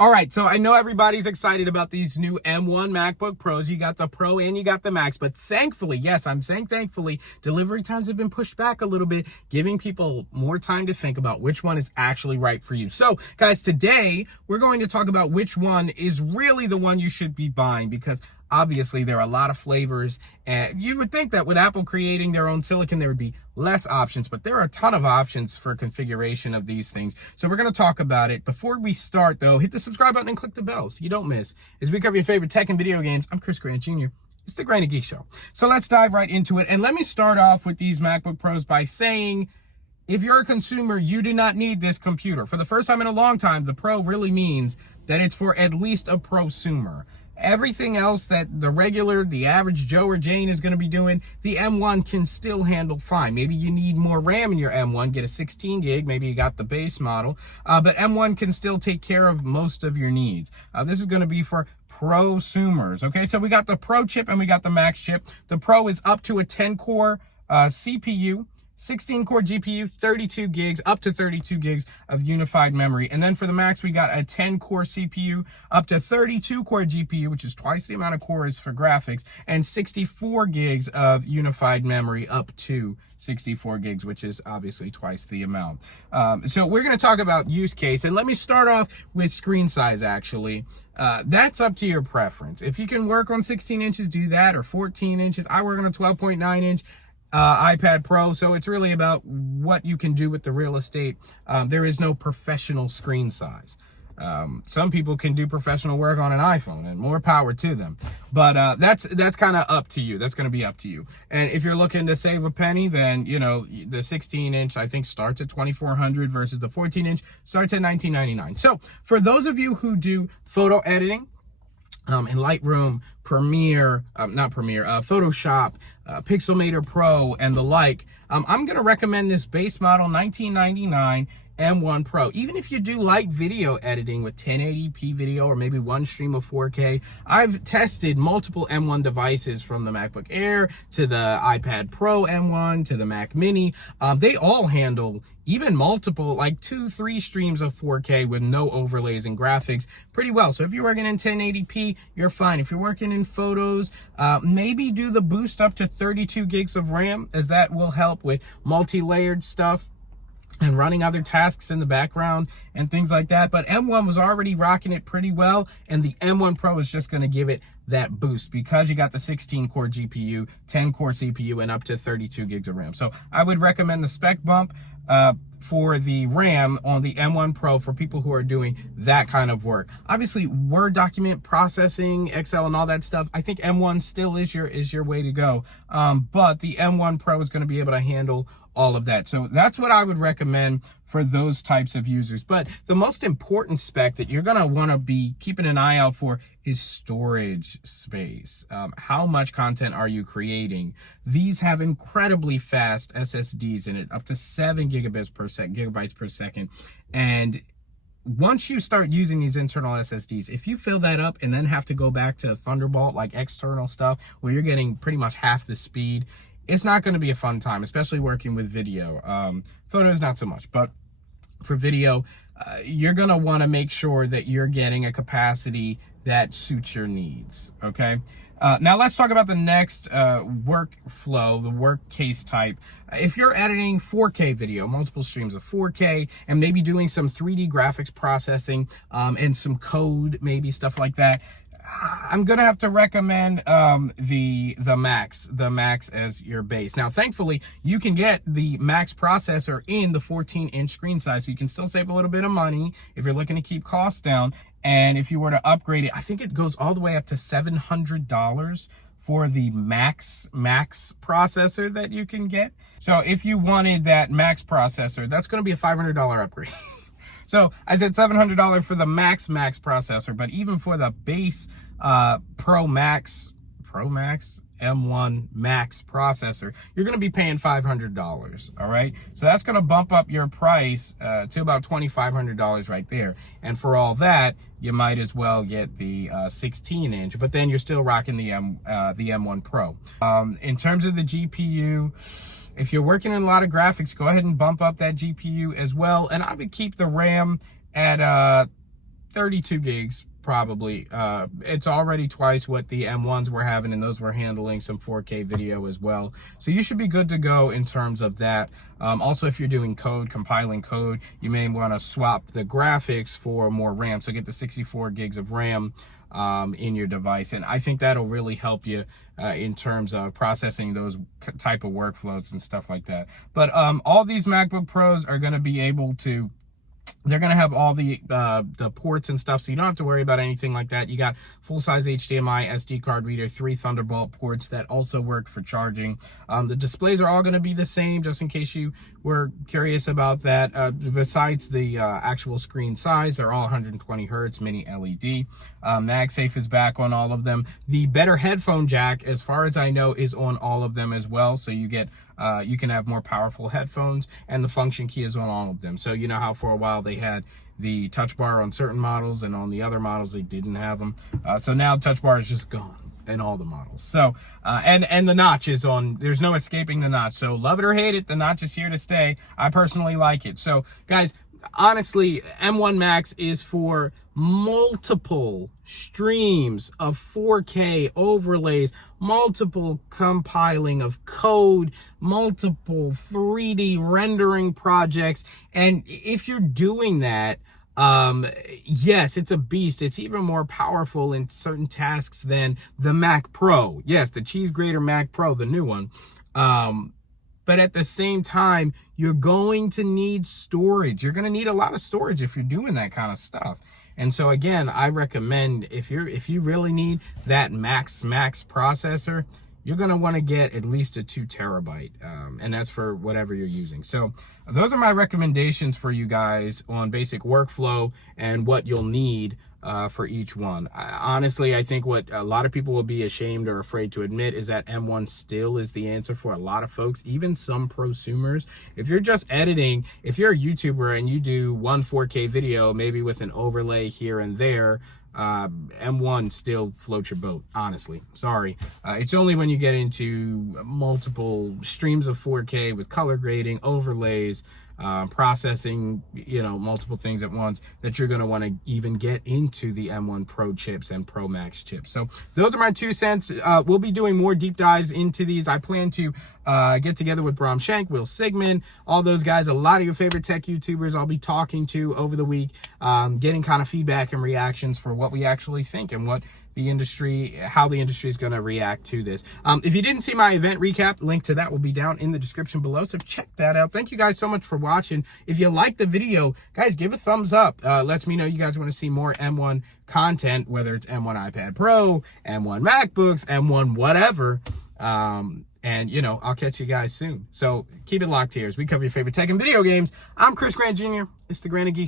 All right, so I know everybody's excited about these new M1 MacBook Pros. You got the Pro and you got the Max, but thankfully, yes, I'm saying thankfully, delivery times have been pushed back a little bit, giving people more time to think about which one is actually right for you. So, guys, today we're going to talk about which one is really the one you should be buying, because obviously there are a lot of flavors, and you would think that with Apple creating their own silicon, there would be less options, but there are a ton of options for configuration of these things. So we're going to talk about it. Before we start, though, hit the subscribe button and click the bell so you don't miss. As we cover your favorite tech and video games, I'm Chris Grant Jr. It's the Grant and Geek Show. So let's dive right into it. And let me start off with these MacBook Pros by saying, if you're a consumer, you do not need this computer. For the first time in a long time, the Pro really means that it's for at least a prosumer. Everything else that the average Joe or Jane is going to be doing, the M1 can still handle fine. Maybe you need more RAM in your M1, get a 16 gig, maybe you got the base model, but M1 can still take care of most of your needs. This is going to be for prosumers, okay? So we got the Pro chip and we got the Max chip. The Pro is up to a 10-core CPU, 16-core GPU, 32 gigs, up to 32 gigs of unified memory. And then for the Max, we got a 10-core CPU, up to 32-core GPU, which is twice the amount of cores for graphics, and 64 gigs of unified memory, up to 64 gigs, which is obviously twice the amount. So we're going to talk about use case. And let me start off with screen size, actually. That's up to your preference. If you can work on 16 inches, do that, or 14 inches. I work on a 12.9 inch. iPad Pro, so it's really about what you can do with the real estate. There is no professional screen size. Some people can do professional work on an iPhone, and more power to them. But that's kind of up to you. That's going to be up to you. And if you're looking to save a penny, then the 16-inch I think starts at $2,400 versus the 14-inch starts at $1,999. So for those of you who do photo editing, in Lightroom, Photoshop, Pixelmator Pro, and the like, I'm going to recommend this base model $1999 M1 Pro. Even if you do light video editing with 1080p video or maybe one stream of 4K, I've tested multiple M1 devices, from the MacBook Air to the iPad Pro M1 to the Mac Mini. They all handle even multiple, like 2-3 streams of 4K with no overlays and graphics pretty well. So if you're working in 1080p, you're fine. If you're working in photos, maybe do the boost up to 32 gigs of RAM, as that will help with multi-layered stuff and running other tasks in the background and things like that. But M1 was already rocking it pretty well, and the M1 Pro is just going to give it that boost because you got the 16-core GPU, 10-core CPU, and up to 32 gigs of RAM. So I would recommend the spec bump for the RAM on the M1 Pro for people who are doing that kind of work. Obviously, Word document processing, Excel, and all that stuff, I think M1 still is your way to go. But the M1 Pro is going to be able to handle all of that. So that's what I would recommend for those types of users. But the most important spec that you're going to want to be keeping an eye out for is storage space. How much content are you creating? These have incredibly fast SSDs in it, up to 7 gigabytes per second. And once you start using these internal SSDs, if you fill that up and then have to go back to Thunderbolt, like external stuff, where you're getting pretty much half the speed, it's not going to be a fun time, especially working with video. Photos, not so much, but for video, you're going to want to make sure that you're getting a capacity that suits your needs, okay? Now let's talk about the next workflow, the work case type. If you're editing 4K video, multiple streams of 4K, and maybe doing some 3D graphics processing and some code, maybe stuff like that, I'm gonna have to recommend the Max as your base. Now, thankfully, you can get the Max processor in the 14-inch screen size, so you can still save a little bit of money if you're looking to keep costs down. And if you were to upgrade it, I think it goes all the way up to $700 for the Max processor that you can get. So if you wanted that Max processor, that's going to be a $500 upgrade. So I said $700 for the Max processor, but even for the base Pro Max M1 Max processor, you're going to be paying $500, all right? So that's going to bump up your price to about $2,500 right there. And for all that, you might as well get the 16-inch, but then you're still rocking the M1 Pro. In terms of the GPU, if you're working in a lot of graphics, go ahead and bump up that GPU as well. And I would keep the RAM at 32 gigs probably. It's already twice what the M1s were having, and those were handling some 4K video as well. So you should be good to go in terms of that. Also, if you're doing compiling code, you may want to swap the graphics for more RAM. So get the 64 gigs of RAM in your device, and I think that'll really help you in terms of processing those type of workflows and stuff like that. But all these MacBook Pros are going to be able to, they're going to have all the ports and stuff, so you don't have to worry about anything like that. You got full-size HDMI, SD card reader, 3 Thunderbolt ports that also work for charging. The displays are all going to be the same, just in case you were curious about that. Besides the actual screen size, they're all 120 hertz mini LED. MagSafe is back on all of them. The better headphone jack, as far as I know, is on all of them as well, so you get you can have more powerful headphones, and the function key is on all of them. So you know how for a while they had the touch bar on certain models, and on the other models they didn't have them. So now touch bar is just gone in all the models. So and the notch is on. There's no escaping the notch. So love it or hate it, the notch is here to stay. I personally like it. So guys, honestly, M1 Max is for multiple streams of 4K overlays, multiple compiling of code, multiple 3D rendering projects. And if you're doing that, yes, it's a beast. It's even more powerful in certain tasks than the Mac Pro. Yes, the cheese grater Mac Pro, the new one. But at the same time, you're going to need storage. You're going to need a lot of storage if you're doing that kind of stuff. And so again, I recommend, if you really need that max processor, you're going to want to get at least a 2 terabyte, and that's for whatever you're using. So those are my recommendations for you guys on basic workflow and what you'll need for each one. Honestly, I think what a lot of people will be ashamed or afraid to admit is that M1 still is the answer for a lot of folks, even some prosumers. If you're just editing, if you're a YouTuber and you do one 4K video, maybe with an overlay here and there, M1 still floats your boat, honestly. Sorry. It's only when you get into multiple streams of 4K with color grading, overlays, processing, multiple things at once, that you're going to want to even get into the M1 Pro chips and Pro Max chips. So those are my 2 cents. We'll be doing more deep dives into these. I plan to get together with Bram Shank, Will Sigmund, all those guys, a lot of your favorite tech YouTubers I'll be talking to over the week, getting kind of feedback and reactions for what we actually think and what the industry, how the industry is going to react to this. If you didn't see my event recap, link to that will be down in the description below, so check that out. Thank you guys so much for watching. If you liked the video, guys, give a thumbs up. Lets me know you guys want to see more M1 content, whether it's M1 iPad Pro, M1 MacBooks, M1 whatever. And I'll catch you guys soon. So keep it locked here as we cover your favorite tech and video games. I'm Chris Grant Jr. It's the Granite Geek.